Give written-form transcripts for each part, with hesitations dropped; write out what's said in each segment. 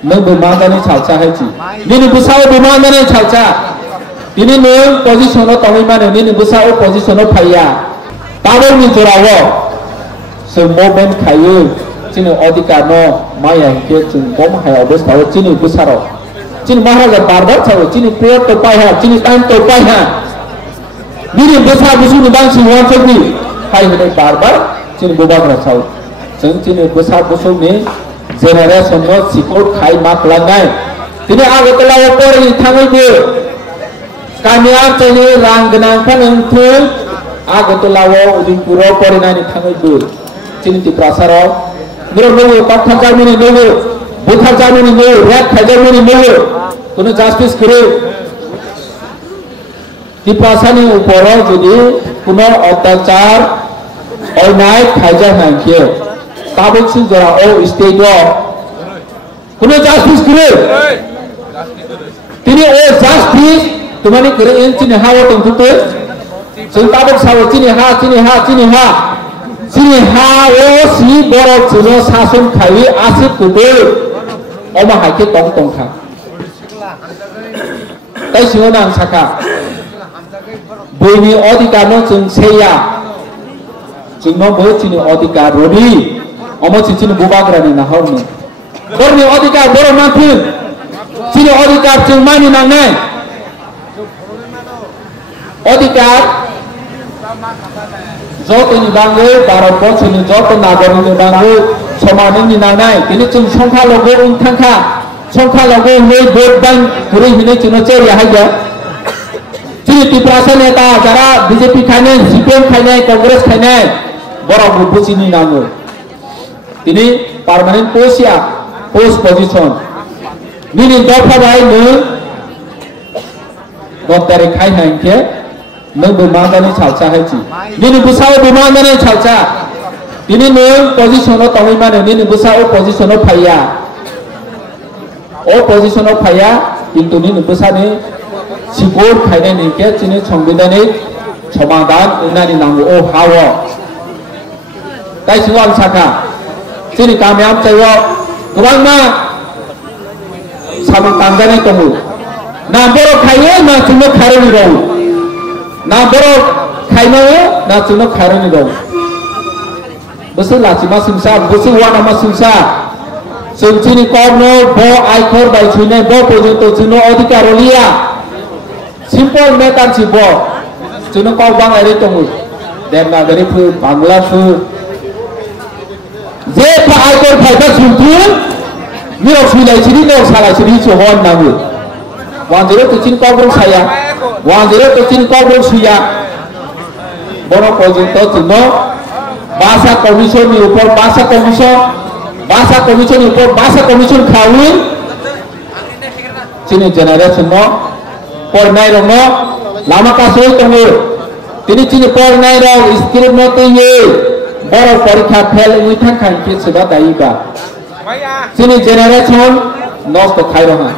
nung bumangani chalcha haji nini busao bumangani chalcha ini nung position o tongi mana nini busao position o phaya tabor ni jorawo se movement khayu chini odhikar no maya ke chung bom hai obostha o chini busaro chini maharaja barbar chao chini prayer to pai ha chini time to pai ha nini busa busu ni bang sing wan chokni hai hene barbar chini bubagra chao chung chini busa busu ni generation no support khai mak langai tini agotala o pori thangai bu kamiam chini rang ganang phan engthu agotala o udingpuro pori nani thangai bu chini ti prasaro niro no patha jamini no butha jamini no rat khajamini no kono justice kore ti prasani uporo jodi kono অত্যাচার অন্যায় খাইজা নাকি তাবছি জরা ও স্টেট কোন জাস্টিস করে তিনি ও জাস্টিস তোমানি করে এন চিনি হাও তংতুতে जों তাবক সাও চিনি হা ও সি বড় চিনো শাসন খাই আছে কুবে অমা হাইকে টং টং খা তাই সিও নাম সাকা বইনি অধিকার নো जों সেয়া जों नो बो चिनि अधिकार रबि अमो चिनि बुबाग्रानि नाहरनि बरनि अधिकार बर माथि चिनि अधिकार जों मानि नांनाय अधिकार जतनि बांगो भारत बर्षनि जत नागरिकनि बांगो समाननि नांनाय तिनि जों संख्या लगो उनथांखा संख्या लगो नै भोट बैंक गुरै हिनै चिनो चेरिया हाइया चिनि तिप्रासा नेता जारा बीजेपी खाने सीपीएम खाने कांग्रेस खाने borok bubucini nango ini permanent post ya post position nini dopa bai nu doktari khai hanke nu bumangani chalcha haji nini busao bumangani chalcha ini nu position o tongi mane nini busao position o phaya o position o phaya kintu nini busani support khaine nike chini সংবিধানিক সমাধান Unani nango o hawo তাই সিওয়াল শাখা চিনি কামিয়াম চাইও গোবাং मा সামু কামজানাय दङ ना बर' खायो ना जोंनो खारनि दं ना बर' खायनायो ना जोंनो खारनि दं बोसो लाचिमा सिंसा बोसो वानामा सिंसा जों चिनि कमनो ब आयकर बायसुने ब पर्यन्त जोंनो अधिकार लिया सिम्पल मेटार छि ब जोंनो कबां आरि दङ देवनागरि फु बांला फु जे आयकर फायदा सुनथु निरक सुइलाय सिरि निरक सालाय सिरि सोहन नांगो 10 to 3 कब्रं साया 10 to 3 कब्रं सुया बनो पर्यन्त जोंनो भाषा कमिशननि ऊपर भाषा कमिशननि ऊपर भाषा कमिशन खावि चिनि जेनारेशन नो परनाय रंनो लामा कासै दङो तिनि चिनि परनाय रं स्क्रिप्ट न तैयो बड़ो परीक्षा फेल उइथां खांखि सुबा दाइबा चिनि जेनारेशन नष्ट खाइ रहा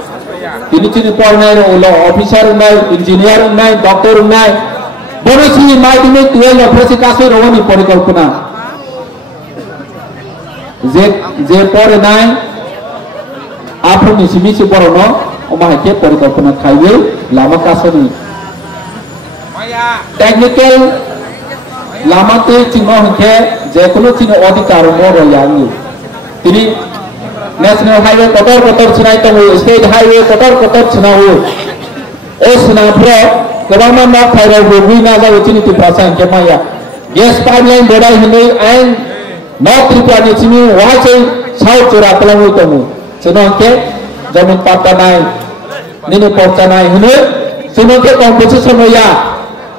तिनि चिनि पढ़नाय उलो ऑफिसर उनाय इंजीनियर उनाय डॉक्टर उनाय बनो चिनि माध्यमिक 12 अफिसि कासै रवनि परिकल्पना जे पढ़नाय आफुनि सिमिसि बरनो अमाहाके परिकल्पना खाइयो लामा कासनि टेक्निकल लामाते चिनो हके जेकुनो चिनो अधिकार मोर याङो तिनि नेशनल हाईवे कतर छिनाय दङ स्टेट हाईवे कतर छिनावो ओ सिनाफ्रो गोबां मा फाइराव गोबुइ नाजायो चिनि तिप्रासा के माया गैस पाइपलाइन बोडाय हिनै आइन नॉर्थ त्रिपुरानि चिनि वाचै साउथ चोरा तलाङो दङ चिनो हके जमिन पाटानाय निनि पर्चानाय हिनै चिनो के कम्पोजिशन होया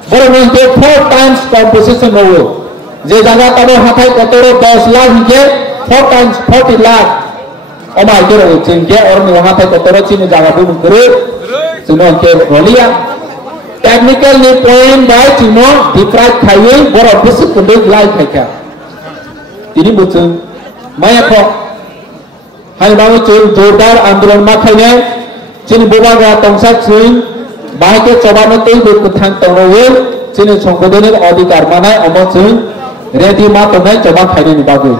बरं के 4 times कम्पोजिशन हो जे जगह तब हाथाय कतरो 10 लाख के 4 times 40 लाख अमाय के रो चिनके और नि हाथाय कतरो चिन जगह बुम करे चिनो के रोलिया टेक्निकल नि पॉइंट बाय चिनो डिफ्राइड खायो बर बिस कुंडै लाइ खायखा तिनि बुचुं मायाखो हायबाव चोर जोरदार आंदोलन मा खायने चिन बुबागा तंसा चिन बाहायके चबानो तै बुथां तंगो चिनि संविधानिक अधिकार मानाय अमो चिन रेडी मा तंनाय चबा खायनि बागै